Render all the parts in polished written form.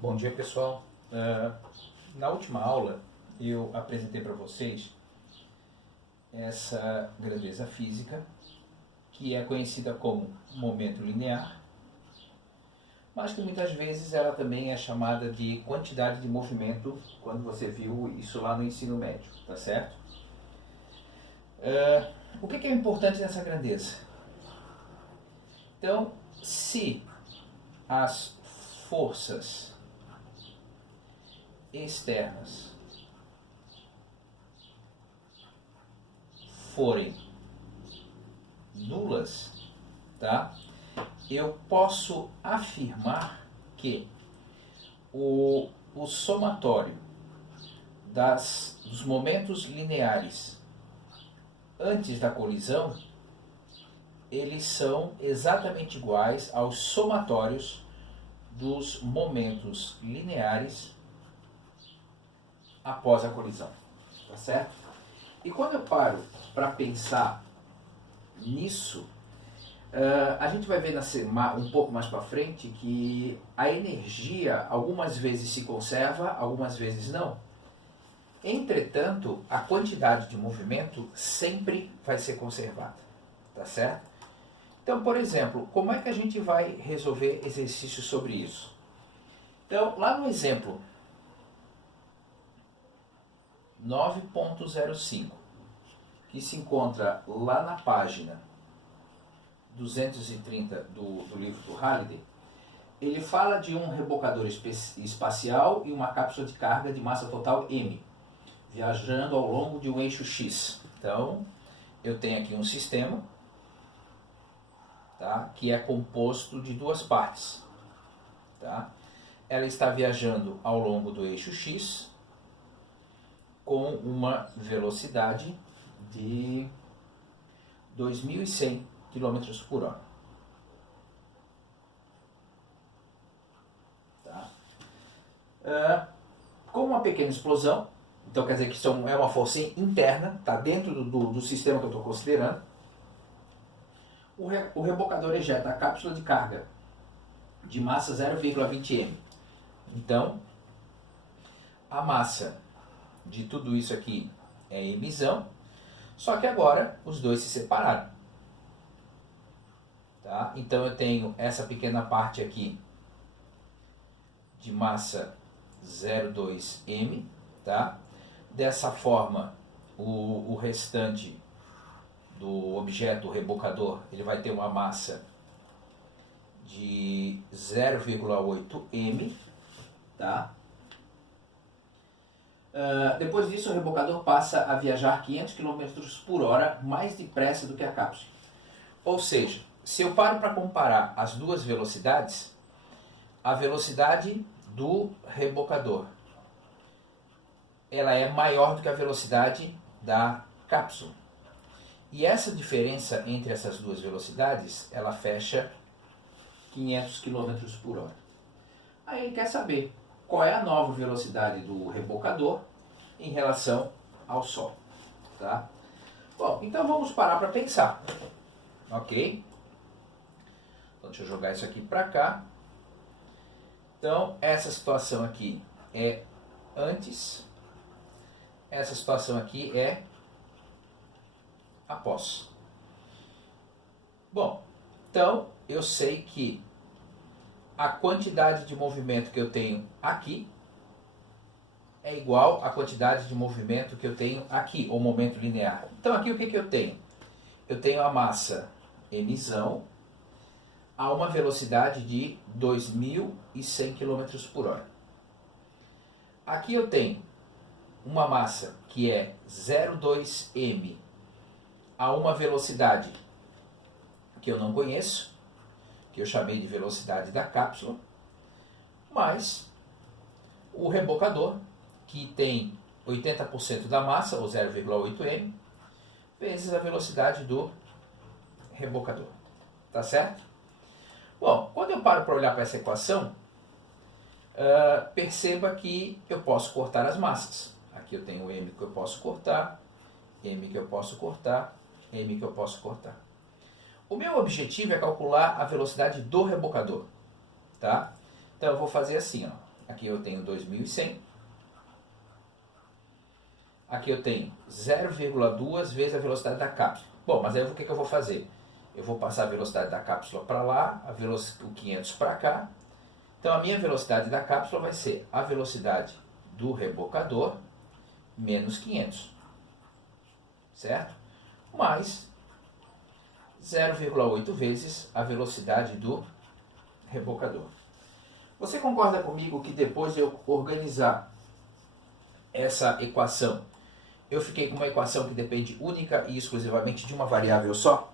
Bom dia, pessoal. Na última aula eu apresentei para vocês essa grandeza física, que é conhecida como momento linear, mas que muitas vezes ela também é chamada de quantidade de movimento, quando você viu isso lá no ensino médio, tá certo? O que é importante nessa grandeza? Então, se as forças externas forem nulas, tá? Eu posso afirmar que o somatório dos momentos lineares antes da colisão, eles são exatamente iguais aos somatórios dos momentos lineares após a colisão, tá certo? E quando eu paro para pensar nisso, a gente vai ver um pouco mais para frente que a energia algumas vezes se conserva, algumas vezes não. Entretanto, a quantidade de movimento sempre vai ser conservada, tá certo? Então, por exemplo, como é que a gente vai resolver exercícios sobre isso? Então, lá no exemplo 9.05, que se encontra lá na página 230 do livro do Halliday, ele fala de um rebocador espacial e uma cápsula de carga de massa total M, viajando ao longo de um eixo X. Então, eu tenho aqui um sistema, tá, que é composto de duas partes. Tá? Ela está viajando ao longo do eixo X com uma velocidade de 2.100 km por hora. Tá? Com uma pequena explosão, então quer dizer que isso é uma força interna, está dentro do sistema que eu estou considerando, o rebocador ejeta a cápsula de carga de massa 0,20 m. Então, a massa de tudo isso aqui é emissão, só que agora os dois se separaram. Tá? Então eu tenho essa pequena parte aqui de massa 0,2 m, tá? Dessa forma, o restante do objeto rebocador, ele vai ter uma massa de 0,8 m, tá? Depois disso, o rebocador passa a viajar 500 km por hora mais depressa do que a cápsula. Ou seja, se eu paro para comparar as duas velocidades, a velocidade do rebocador ela é maior do que a velocidade da cápsula. E essa diferença entre essas duas velocidades, ela fecha 500 km por hora. Aí ele quer saber qual é a nova velocidade do rebocador em relação ao Sol. Tá? Bom, então vamos parar para pensar. Ok? Então deixa eu jogar isso aqui para cá. Então essa situação aqui é antes, essa situação aqui é após. Bom, então eu sei que a quantidade de movimento que eu tenho aqui é igual à quantidade de movimento que eu tenho aqui, ou momento linear. Então aqui o que eu tenho? Eu tenho a massa emissão a uma velocidade de 2.100 km por hora. Aqui eu tenho uma massa que é 0,2 m a uma velocidade que eu não conheço, que eu chamei de velocidade da cápsula, mais o rebocador, que tem 80% da massa, ou 0,8 m, vezes a velocidade do rebocador. Tá certo? Bom, quando eu paro para olhar para essa equação, perceba que eu posso cortar as massas. Aqui eu tenho m que eu posso cortar, m que eu posso cortar, m que eu posso cortar. O meu objetivo é calcular a velocidade do rebocador. Tá? Então eu vou fazer assim, ó. Aqui eu tenho 2.100. Aqui eu tenho 0,2 vezes a velocidade da cápsula. Bom, mas aí o que eu vou fazer? Eu vou passar a velocidade da cápsula para lá, o 500 para cá. Então a minha velocidade da cápsula vai ser a velocidade do rebocador menos 500. Certo? Mais 0,8 vezes a velocidade do rebocador. Você concorda comigo que depois de eu organizar essa equação, eu fiquei com uma equação que depende única e exclusivamente de uma variável só?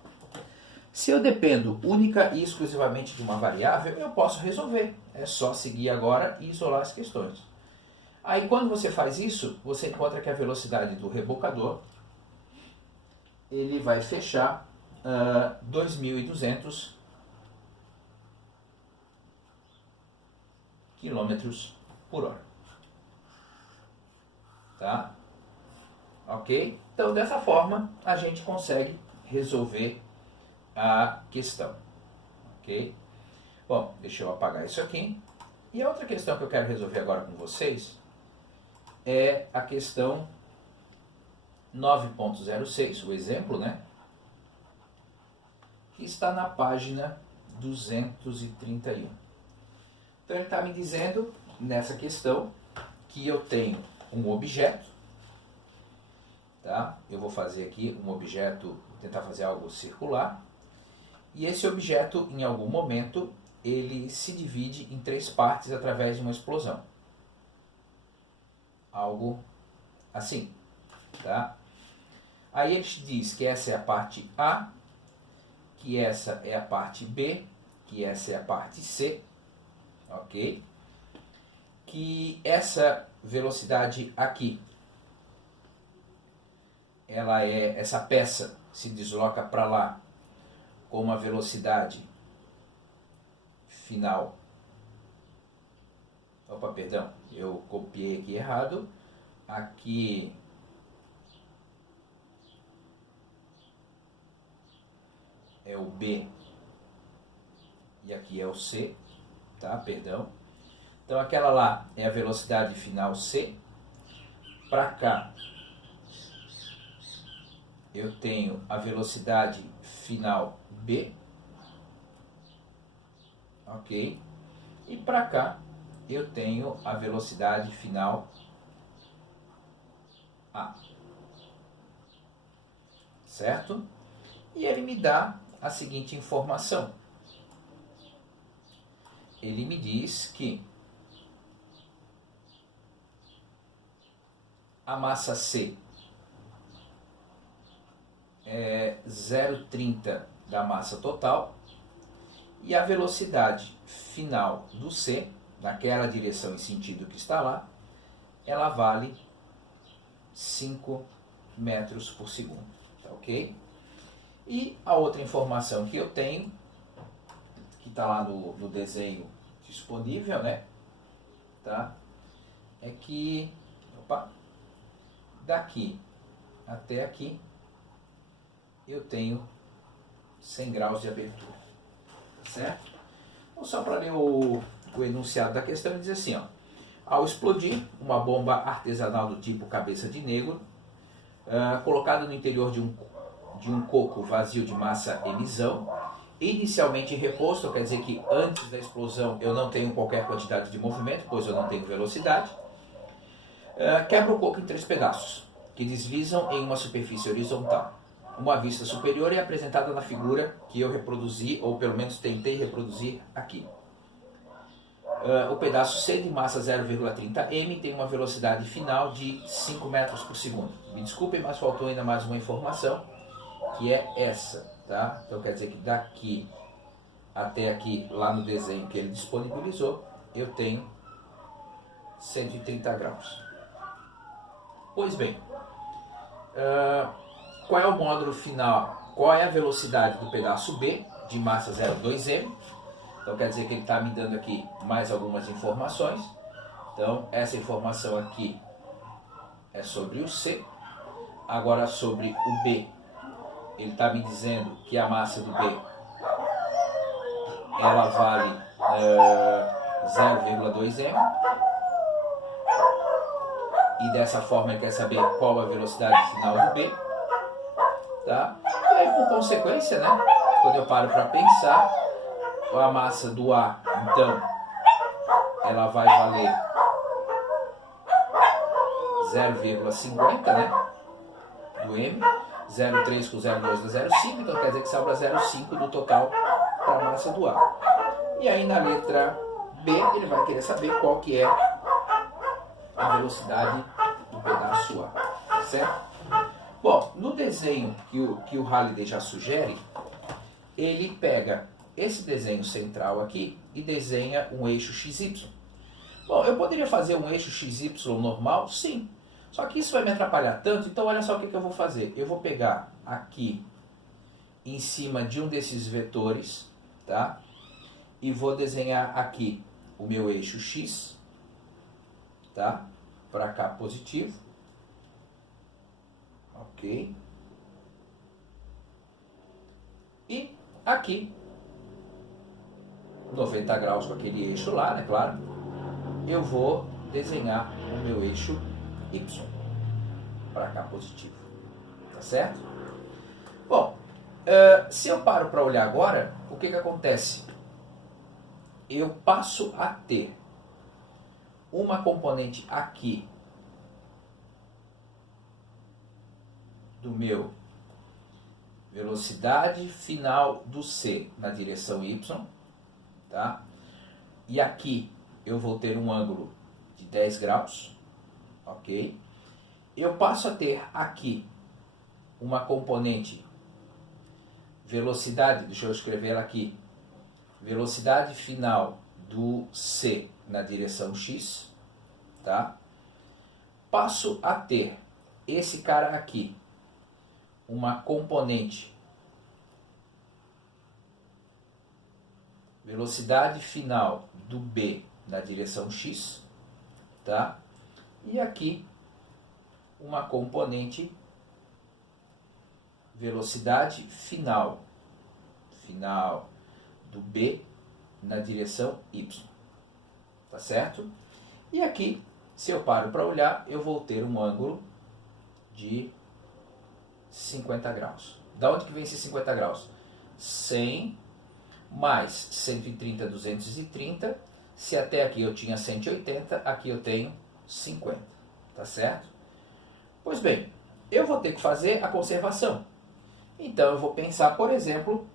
Se eu dependo única e exclusivamente de uma variável, eu posso resolver. É só seguir agora e isolar as questões. Aí quando você faz isso, você encontra que a velocidade do rebocador ele vai fechar 2.200 quilômetros por hora. Tá? Ok? Então, dessa forma, a gente consegue resolver a questão. Ok? Bom, deixa eu apagar isso aqui. E a outra questão que eu quero resolver agora com vocês é a questão 9.06, o exemplo, né? Que está na página 231. Então, ele está me dizendo, nessa questão, que eu tenho um objeto. Tá? Eu vou fazer aqui um objeto, vou tentar fazer algo circular. E esse objeto, em algum momento, ele se divide em 3 partes através de uma explosão. Algo assim. Tá? Aí ele diz que essa é a parte A, que essa é a parte B, que essa é a parte C. Ok? Que essa velocidade aqui, essa peça se desloca para lá com uma velocidade final. Opa, perdão, eu copiei aqui errado. Aqui é o B e aqui é o C, tá? Perdão. Então aquela lá é a velocidade final C. Para cá eu tenho a velocidade final B. Ok? E para cá eu tenho a velocidade final A. Certo? E ele me dá a seguinte informação. Ele me diz que a massa C é 0,30 da massa total e a velocidade final do C, naquela direção e sentido que está lá, ela vale 5 metros por segundo. Tá, ok? E a outra informação que eu tenho, que está lá no desenho disponível, né? Tá? É que daqui até aqui eu tenho 100 graus de abertura. Tá certo? Então, só para ler o enunciado da questão, ele diz assim, ó: ao explodir uma bomba artesanal do tipo cabeça de negro, colocada no interior de um coco vazio de massa emisão, inicialmente reposto, quer dizer que antes da explosão eu não tenho qualquer quantidade de movimento, pois eu não tenho velocidade, quebra o coco em 3 pedaços, que deslizam em uma superfície horizontal. Uma vista superior é apresentada na figura que eu reproduzi, ou pelo menos tentei reproduzir aqui. O pedaço C de massa 0,30 m tem uma velocidade final de 5 metros por segundo. Me desculpem, mas faltou ainda mais uma informação, que é essa. Tá? Então quer dizer que daqui até aqui, lá no desenho que ele disponibilizou, eu tenho 130 graus. Pois bem, qual é o módulo final? Qual é a velocidade do pedaço B de massa 0,2 m? Então quer dizer que ele está me dando aqui mais algumas informações. Então essa informação aqui é sobre o C. Agora sobre o B, ele está me dizendo que a massa do B ela vale 0,2 m. e dessa forma ele quer saber qual a velocidade final do B. Tá? E aí, por consequência, né, quando eu paro para pensar, a massa do A, então, ela vai valer 0,50, né, do M, 0,3 com 0,2 dá 0,5, então quer dizer que sobra 0,5 do total para a massa do A. E aí na letra B ele vai querer saber qual que é a velocidade do pedaço A, certo? Bom, no desenho que o Halliday já sugere, ele pega esse desenho central aqui e desenha um eixo XY. Bom, eu poderia fazer um eixo XY normal? Sim. Só que isso vai me atrapalhar tanto, então olha só o que eu vou fazer. Eu vou pegar aqui em cima de um desses vetores, tá? E vou desenhar aqui o meu eixo X, tá? Para cá positivo. Ok. E aqui, 90 graus com aquele eixo lá, né, claro, eu vou desenhar o meu eixo Y, para cá positivo, tá certo? Bom, se eu paro para olhar agora, o que acontece? Eu passo a ter uma componente aqui do meu velocidade final do C na direção Y, tá? E aqui eu vou ter um ângulo de 10 graus, ok? Eu passo a ter aqui uma componente velocidade, deixa eu escrever ela aqui, velocidade final do C na direção X, tá? Passo a ter esse cara aqui, uma componente velocidade final do B na direção X, tá? E aqui uma componente velocidade final do B na direção Y, tá certo? E aqui, se eu paro para olhar, eu vou ter um ângulo de 50 graus. Da onde que vem esses 50 graus? 100 mais 130, 230. Se até aqui eu tinha 180, aqui eu tenho 50, tá certo? Pois bem, eu vou ter que fazer a conservação. Então eu vou pensar, por exemplo,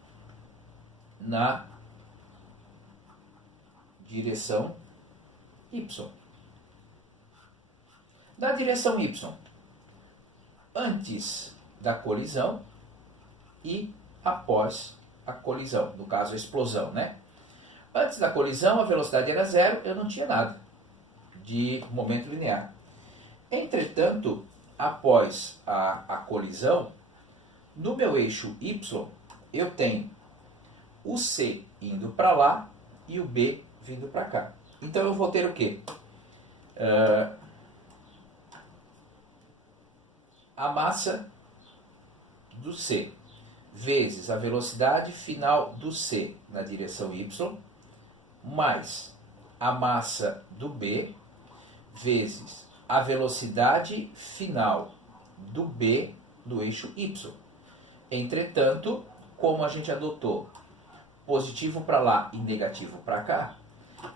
na direção Y. Na direção Y, antes da colisão e após a colisão, no caso a explosão, né? Antes da colisão a velocidade era zero, eu não tinha nada de momento linear. Entretanto, após a colisão, no meu eixo Y, eu tenho o C indo para lá e o B vindo para cá. Então eu vou ter o quê? A massa do C vezes a velocidade final do C na direção Y, mais a massa do B vezes a velocidade final do B no eixo Y. Entretanto, como a gente adotou positivo para lá e negativo para cá,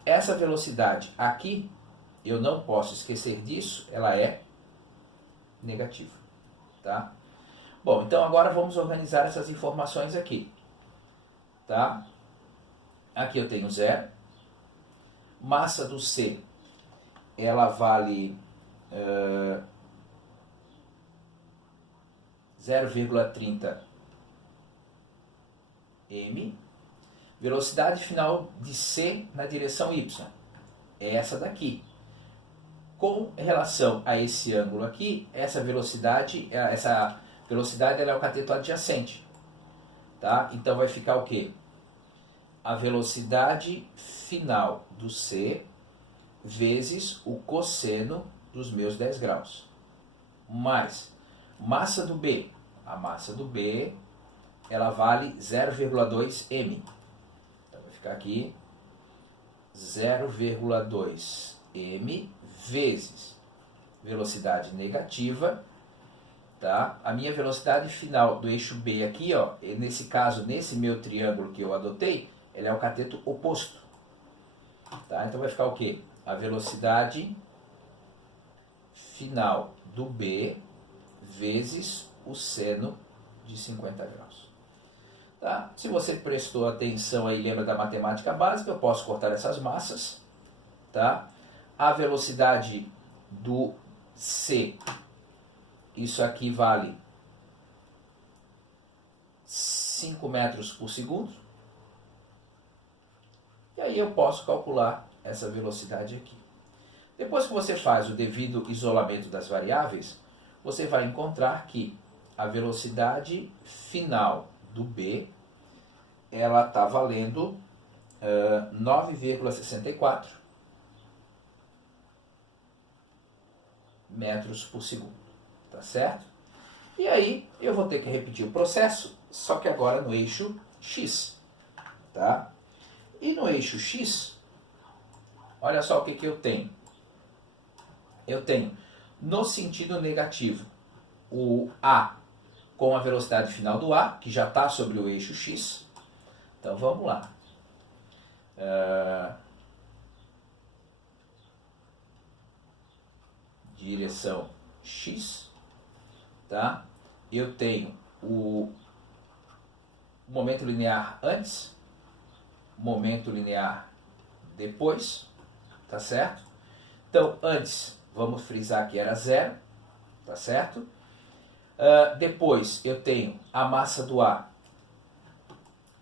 essa velocidade aqui, eu não posso esquecer disso, ela é negativa, tá? Bom, então agora vamos organizar essas informações aqui, tá? Aqui eu tenho zero, massa do C, ela vale 0,30 m, velocidade final de C na direção Y, é essa daqui. Com relação a esse ângulo aqui, essa velocidade ela é o cateto adjacente, tá? Então vai ficar o quê? A velocidade final do C vezes o cosseno dos meus 10 graus, mais massa do B. A massa do B, ela vale 0,2 m. Então vai ficar aqui 0,2 m vezes velocidade negativa, tá? A minha velocidade final do eixo B aqui, ó, nesse caso, nesse meu triângulo que eu adotei, ele é o cateto oposto. Tá? Então vai ficar o quê? A velocidade final do B vezes o seno de 50 graus. Tá? Se você prestou atenção aí, lembra da matemática básica, eu posso cortar essas massas. Tá? A velocidade do C, isso aqui vale 5 metros por segundo. E aí eu posso calcular essa velocidade aqui. Depois que você faz o devido isolamento das variáveis, você vai encontrar que a velocidade final do B, ela está valendo 9,64 metros por segundo. Tá certo? E aí eu vou ter que repetir o processo, só que agora no eixo X. Tá? E no eixo X, olha só o que eu tenho. Eu tenho, no sentido negativo, o A com a velocidade final do A, que já está sobre o eixo X. Então vamos lá. Direção X. Tá? Eu tenho o momento linear antes, momento linear depois, tá certo? Então, antes, vamos frisar que era 0, tá certo? Depois, eu tenho a massa do A,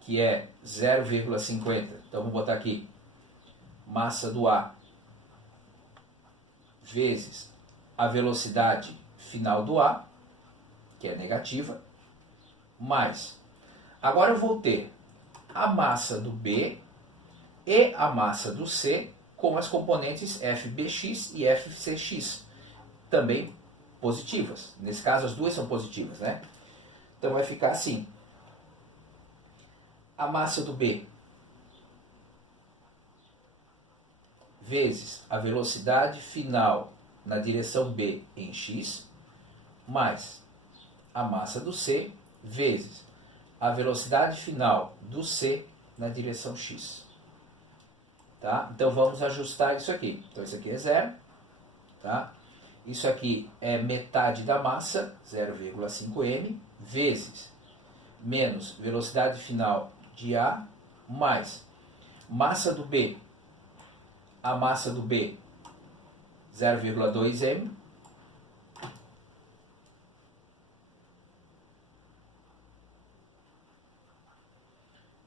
que é 0,50. Então, vou botar aqui, massa do A vezes a velocidade final do A, que é negativa, mais. Agora eu vou ter a massa do B e a massa do C com as componentes FBX e FCX, também positivas. Nesse caso, as duas são positivas, né? Então vai ficar assim. A massa do B vezes a velocidade final na direção B em X, mais a massa do C vezes a velocidade final do C na direção X. Tá? Então vamos ajustar isso aqui. Então isso aqui é 0. Tá? Isso aqui é metade da massa, 0,5 m, vezes menos velocidade final de A, mais massa do B. A massa do B, 0,2 m,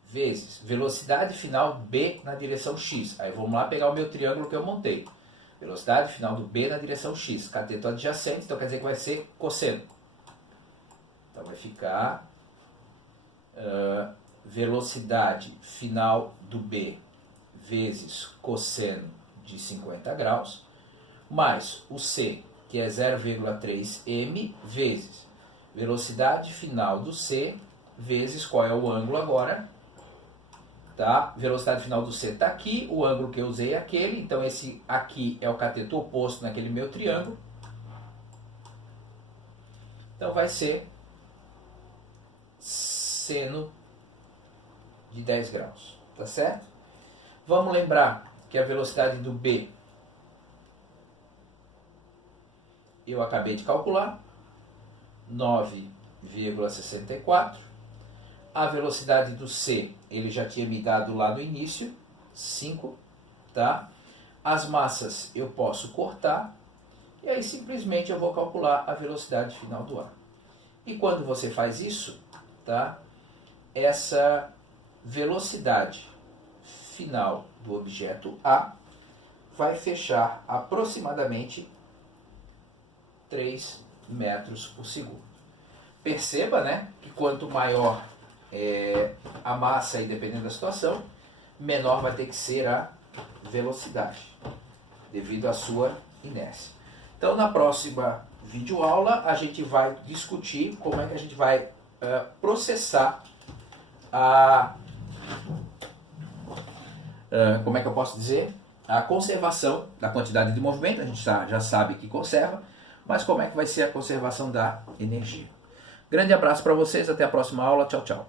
vezes velocidade final B na direção X. Aí vamos lá pegar o meu triângulo que eu montei. Velocidade final do B na direção X. Cateto adjacente, então quer dizer que vai ser cosseno. Então vai ficar velocidade final do B vezes cosseno de 50 graus, mais o C, que é 0,3 m, vezes velocidade final do C, vezes qual é o ângulo agora? Tá? Velocidade final do C está aqui, o ângulo que eu usei é aquele, então esse aqui é o cateto oposto naquele meu triângulo. Então vai ser seno de 10 graus, tá certo? Vamos lembrar que a velocidade do B eu acabei de calcular, 9,64. A velocidade do C, ele já tinha me dado lá no início, 5, tá? As massas eu posso cortar, e aí simplesmente eu vou calcular a velocidade final do ar. E quando você faz isso, tá? Essa velocidade final do objeto A vai fechar aproximadamente 3 metros por segundo. Perceba, né, que quanto maior a massa, aí, dependendo da situação, menor vai ter que ser a velocidade, devido à sua inércia. Então, na próxima videoaula, a gente vai discutir como é que a gente vai processar como é que eu posso dizer? A conservação da quantidade de movimento. A gente já sabe que conserva, mas como é que vai ser a conservação da energia. Grande abraço para vocês, até a próxima aula, tchau, tchau.